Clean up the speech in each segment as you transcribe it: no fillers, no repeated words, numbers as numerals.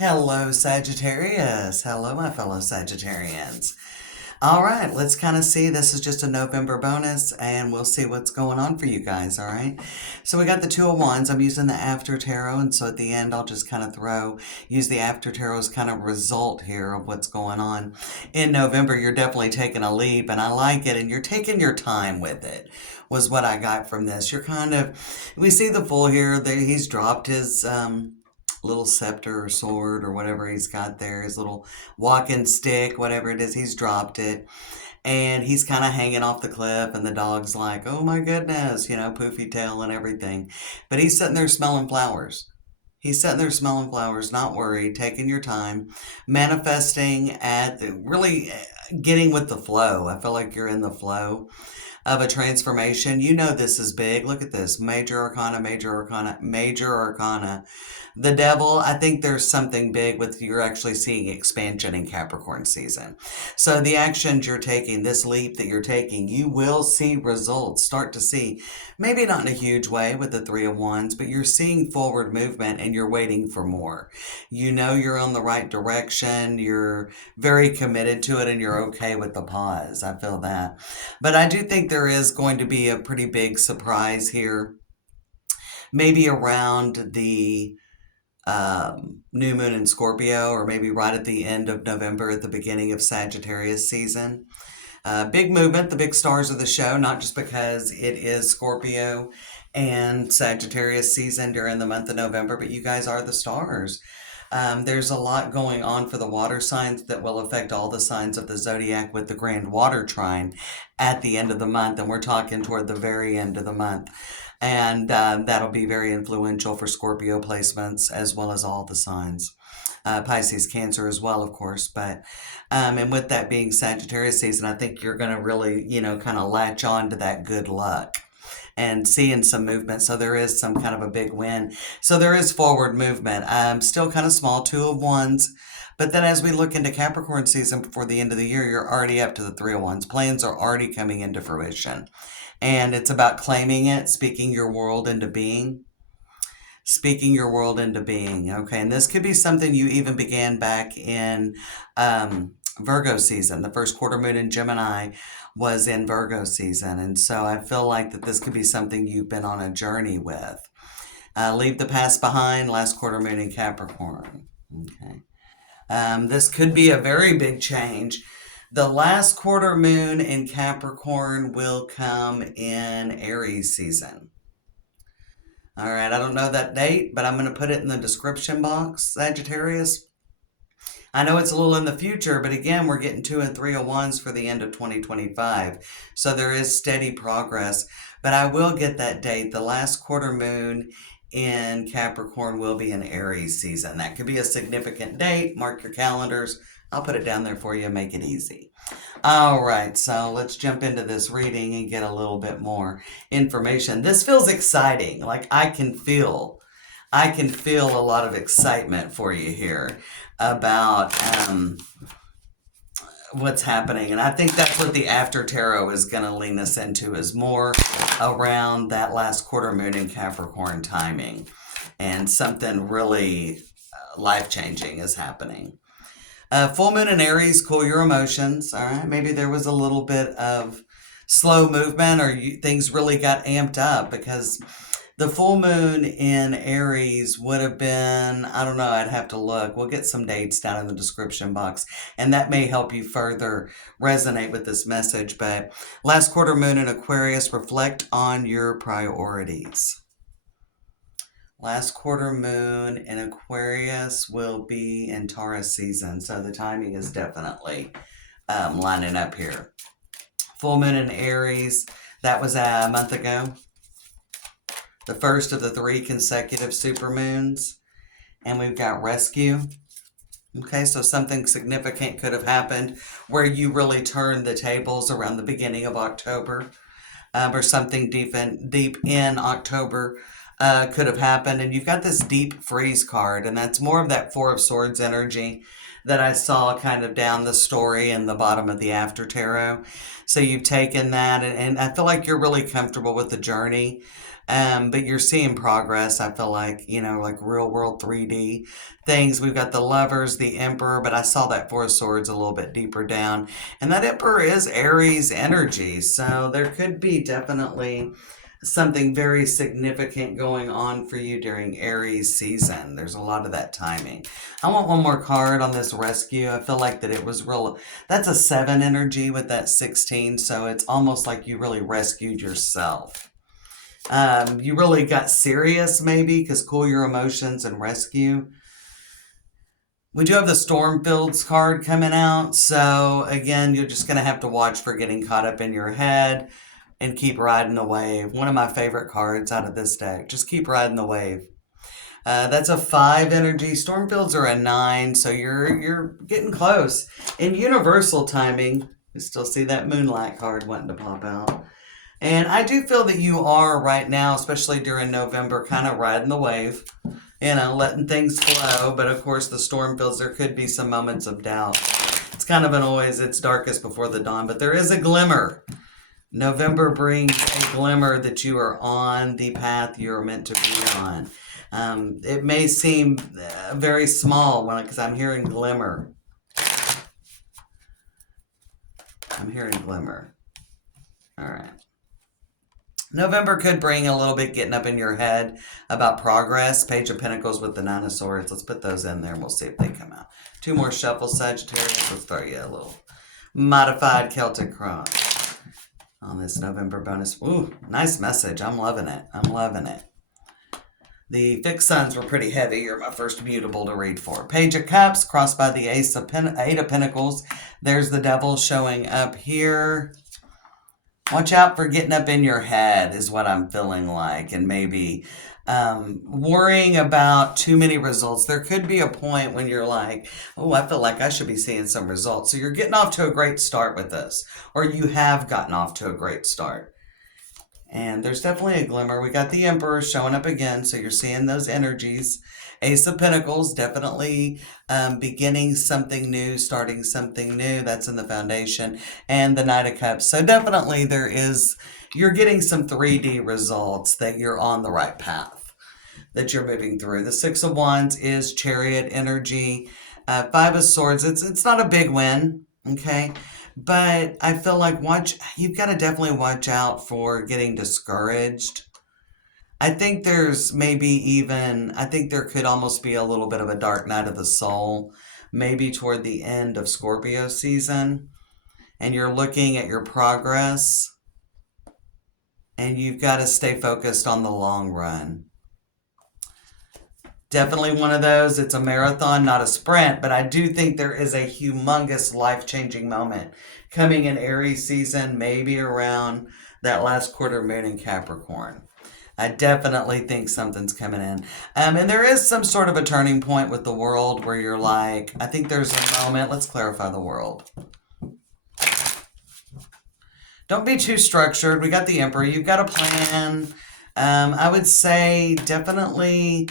Hello, Sagittarius. Hello, my fellow Sagittarians. All right, let's kind of see. This is just a November bonus, and we'll see what's going on for you guys, all right? So we got the Two of Wands. I'm using the After Tarot, and so at the end, I'll just kind of use the After Tarot as kind of result here of what's going on. In November, you're definitely taking a leap, and I like it, and you're taking your time with it, was what I got from this. We see the Fool here. He's dropped his, little scepter or sword or whatever he's got there, his little walking stick, whatever it is, he's dropped it. And he's kind of hanging off the cliff, and the dog's like, oh my goodness, poofy tail and everything. But he's sitting there smelling flowers. He's sitting there smelling flowers, not worried, taking your time, manifesting really getting with the flow. I feel like you're in the flow of a transformation. You know this is big. Look at this. Major Arcana, Major Arcana, Major Arcana. The Devil, I think there's something big with you're actually seeing expansion in Capricorn season. So the actions you're taking, this leap that you're taking, you will see results, start to see, maybe not in a huge way with the Three of Wands, but you're seeing forward movement and you're waiting for more. You know you're on the right direction, you're very committed to it, and you're okay with the pause. I feel that. But I do think there is going to be a pretty big surprise here, maybe around the new moon in Scorpio, or maybe right at the end of November, at the beginning of Sagittarius season. Big movement, the big stars of the show, not just because it is Scorpio and Sagittarius season during the month of November, but you guys are the stars. There's a lot going on for the water signs that will affect all the signs of the zodiac with the grand water trine at the end of the month, and we're talking toward the very end of the month. And that'll be very influential for Scorpio placements as well as all the signs. Pisces, Cancer as well, of course. But and with that being Sagittarius season, I think you're going to really, kind of latch on to that good luck and seeing some movement. So there is some kind of a big win. So there is forward movement. Still kind of small, Two of Wands. But then as we look into Capricorn season before the end of the year, you're already up to the Three of Wands. Plans are already coming into fruition. And it's about claiming it, speaking your world into being. Speaking your world into being. Okay, and this could be something you even began back in Virgo season. The first quarter moon in Gemini was in Virgo season. And so I feel like that this could be something you've been on a journey with. Leave the past behind, last quarter moon in Capricorn. Okay. This could be a very big change. The last quarter moon in Capricorn will come in Aries season. All right, I don't know that date, but I'm going to put it in the description box, Sagittarius. I know it's a little in the future, but again, we're getting 2 and 3 of Wands for the end of 2025. So there is steady progress, but I will get that date. The last quarter moon in Capricorn will be in Aries season. That could be a significant date. Mark your calendars. I'll put it down there for you and make it easy. All right, so let's jump into this reading and get a little bit more information. This feels exciting. Like I can feel a lot of excitement for you here about what's happening. And I think that's what the After Tarot is going to lean us into, is more around that last quarter moon in Capricorn timing. And something really life-changing is happening. Full moon in Aries, cool your emotions. All right, maybe there was a little bit of slow movement, or things really got amped up, because the full moon in Aries would have been, I don't know, I'd have to look. We'll get some dates down in the description box, and that may help you further resonate with this message. But last quarter moon in Aquarius, reflect on your priorities. Last quarter moon in Aquarius will be in Taurus season, so the timing is definitely lining up here. Full moon in Aries, that was a month ago. The first of the 3 consecutive supermoons. And we've got rescue. Okay, so something significant could have happened where you really turned the tables around the beginning of October. Or something deep in October could have happened. And you've got this deep freeze card, and that's more of that Four of Swords energy that I saw kind of down the story in the bottom of the After Tarot. So you've taken that, and I feel like you're really comfortable with the journey. But you're seeing progress. I feel like, like real world 3D things. We've got the Lovers, the Emperor, but I saw that Four of Swords a little bit deeper down. And that Emperor is Aries energy. So there could be definitely something very significant going on for you during Aries season. There's a lot of that timing. I want one more card on this rescue. I feel like that it was real. That's a 7 energy with that 16. So it's almost like you really rescued yourself. You really got serious maybe because cool your emotions and rescue. We do have the Stormfields card coming out. So again, you're just going to have to watch for getting caught up in your head and keep riding the wave. One of my favorite cards out of this deck. Just keep riding the wave. That's a 5 energy. Stormfields are a 9, so you're getting close. In universal timing, you still see that Moonlight card wanting to pop out. And I do feel that you are right now, especially during November, kind of riding the wave, letting things flow. But of course, the Stormfields, there could be some moments of doubt. It's kind of it's darkest before the dawn, but there is a glimmer. November brings a glimmer that you are on the path you're meant to be on. It may seem very small because I'm hearing glimmer. I'm hearing glimmer. All right. November could bring a little bit getting up in your head about progress. Page of Pentacles with the 9 of Swords. Let's put those in there and we'll see if they come out. 2 more shuffles, Sagittarius. Let's throw you a little modified Celtic cross on this November bonus. Ooh, nice message. I'm loving it. I'm loving it. The fixed signs were pretty heavy. You're my first mutable to read for. Page of Cups crossed by the 8 of Pentacles. There's the Devil showing up here. Watch out for getting up in your head is what I'm feeling like. And maybe worrying about too many results. There could be a point when you're like, oh, I feel like I should be seeing some results. So you're getting off to a great start with this. Or you have gotten off to a great start. And there's definitely a glimmer. We got the Emperor showing up again. So you're seeing those energies. Ace of Pentacles, definitely beginning something new, starting something new. That's in the foundation. And the Knight of Cups. So definitely you're getting some 3D results that you're on the right path, that you're moving through. The 6 of Wands is Chariot energy. 5 of Swords, it's not a big win, okay? But I feel like you've got to definitely watch out for getting discouraged. I think there could almost be a little bit of a dark night of the soul, maybe toward the end of Scorpio season. And you're looking at your progress. And you've got to stay focused on the long run. Definitely one of those. It's a marathon, not a sprint. But I do think there is a humongous life-changing moment coming in Aries season, maybe around that last quarter moon in Capricorn. I definitely think something's coming in. And there is some sort of a turning point with the world where you're like, I think there's a moment. Let's clarify the world. Don't be too structured. We got the Emperor. You've got a plan. I would say definitely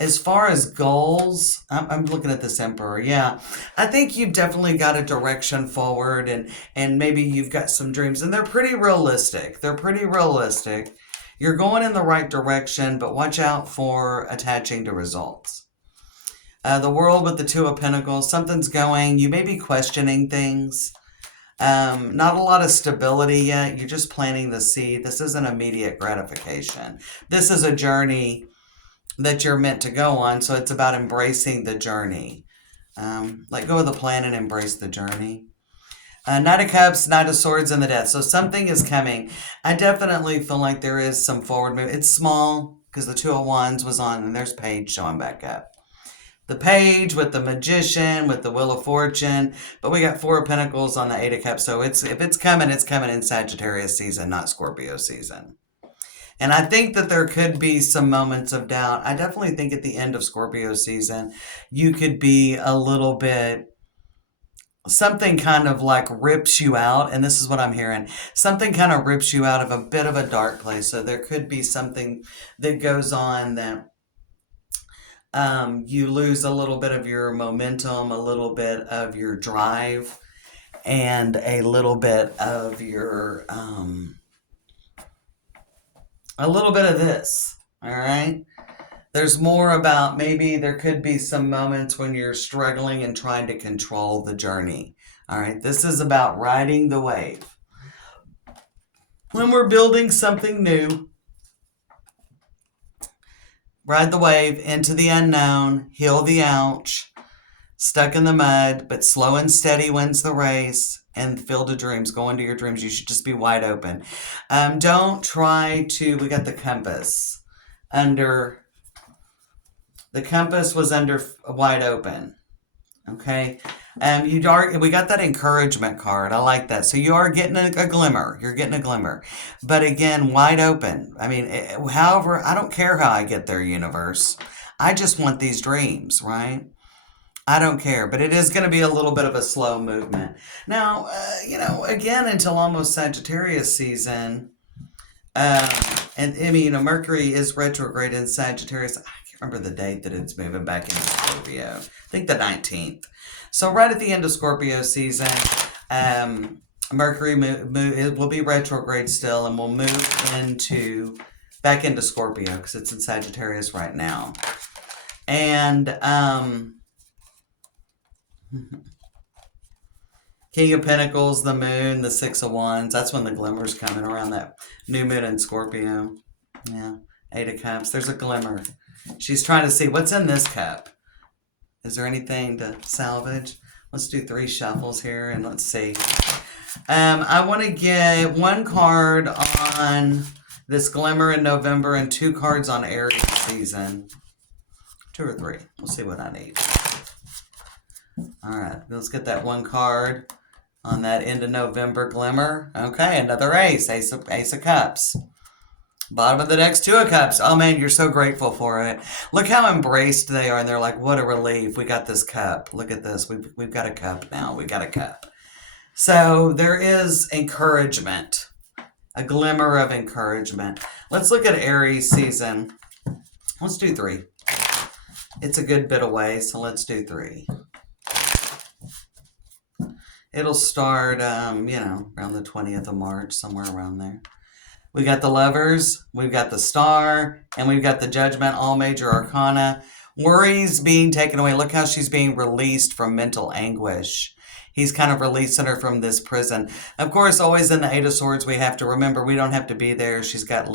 as far as goals, I'm looking at this Emperor. Yeah, I think you've definitely got a direction forward and maybe you've got some dreams and they're pretty realistic. You're going in the right direction, but watch out for attaching to results. The World with the 2 of Pentacles, something's going. You may be questioning things. Not a lot of stability yet. You're just planting the seed. This isn't immediate gratification. This is a journey that you're meant to go on. So it's about embracing the journey. Let go of the plan and embrace the journey. Knight of Cups, Knight of Swords, and the Death. So something is coming. I definitely feel like there is some forward movement. It's small because the 2 of Wands was on and there's Page showing back up. The Page with the Magician, with the Wheel of Fortune. But we got 4 of Pentacles on the 8 of Cups. So if it's coming in Sagittarius season, not Scorpio season. And I think that there could be some moments of doubt. I definitely think at the end of Scorpio season, you could be a little bit, something kind of like rips you out. And this is what I'm hearing. Something kind of rips you out of a bit of a dark place. So there could be something that goes on that you lose a little bit of your momentum, a little bit of your drive, and a little bit of your a little bit of this, all right? There's more about maybe there could be some moments when you're struggling and trying to control the journey. All right, this is about riding the wave. When we're building something new, ride the wave into the unknown, heal the ouch, stuck in the mud, but slow and steady wins the race. And Field of Dreams, go into your dreams. You should just be wide open. Don't try to, we got the compass under, the compass was under wide open. Okay. We got that encouragement card. I like that. So you are getting a glimmer. You're getting a glimmer. But again, wide open. I mean, however, I don't care how I get there, universe. I just want these dreams, right? I don't care, but it is going to be a little bit of a slow movement. Now, again, until almost Sagittarius season, and I mean, Mercury is retrograde in Sagittarius. I can't remember the date that it's moving back into Scorpio. I think the 19th. So right at the end of Scorpio season, Mercury it will be retrograde still, and will move back into Scorpio because it's in Sagittarius right now. And King of Pentacles, the Moon, the Six of Wands. That's when the glimmer's coming around that new moon in Scorpio. Yeah. Eight of Cups. There's a glimmer. She's trying to see what's in this cup. Is there anything to salvage? Let's do 3 shuffles here and let's see. I want to get 1 card on this glimmer in November and 2 cards on Aries season. 2 or 3. We'll see what I need. All right, let's get that 1 card on that end of November glimmer. Okay, another ace of Cups. Bottom of the deck's 2 of Cups. Oh man, you're so grateful for it. Look how embraced they are, and they're like, what a relief. We got this cup. Look at this. We've got a cup now. We got a cup. So there is encouragement, a glimmer of encouragement. Let's look at Aries season. Let's do 3. It's a good bit away, so let's do 3. It'll start, around the 20th of March, somewhere around there. We got the Lovers, we've got the Star, and we've got the Judgment, all major arcana. Worries being taken away. Look how she's being released from mental anguish. He's kind of releasing her from this prison. Of course, always in the 8 of Swords, we have to remember we don't have to be there. She's got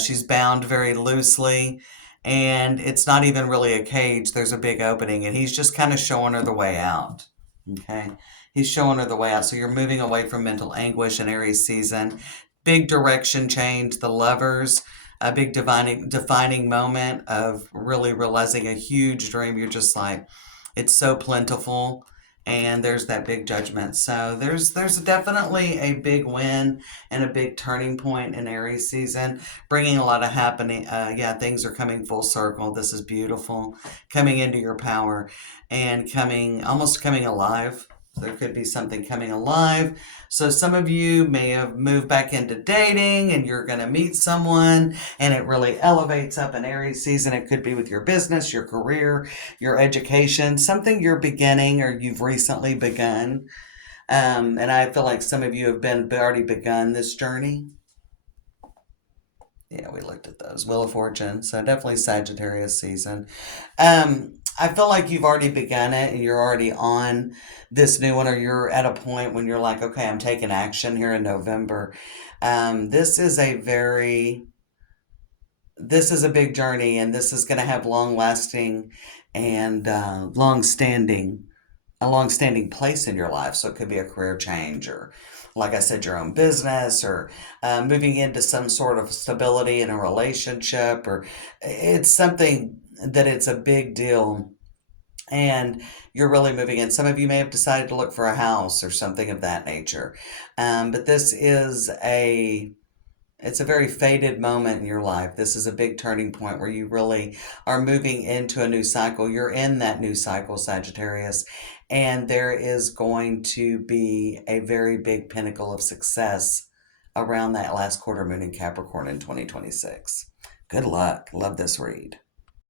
she's bound very loosely. And it's not even really a cage. There's a big opening, and he's just kind of showing her the way out. Okay? He's showing her the way out. So you're moving away from mental anguish in Aries season. Big direction change. The Lovers, a big defining moment of really realizing a huge dream. You're just like, it's so plentiful. And there's that big Judgment. So there's definitely a big win and a big turning point in Aries season, bringing a lot of happening. Things are coming full circle. This is beautiful. Coming into your power and almost coming alive. There could be something coming alive. So some of you may have moved back into dating and you're going to meet someone and it really elevates up in Aries season. It could be with your business, your career, your education, something you're beginning or you've recently begun. And I feel like some of you have already begun this journey. Yeah, we looked at those. Wheel of Fortune. So definitely Sagittarius season. I feel like you've already begun it and you're already on this new one, or you're at a point when you're like, okay, I'm taking action here in November. This is a big journey, and this is going to have long-lasting and a long-standing place in your life. So it could be a career change, or like I said, your own business, or moving into some sort of stability in a relationship, or it's something that it's a big deal and you're really moving in. Some of you may have decided to look for a house or something of that nature. But this is it's a very faded moment in your life. This is a big turning point where you really are moving into a new cycle. You're in that new cycle, Sagittarius, and there is going to be a very big pinnacle of success around that last quarter moon in Capricorn in 2026. Good luck. Love this read.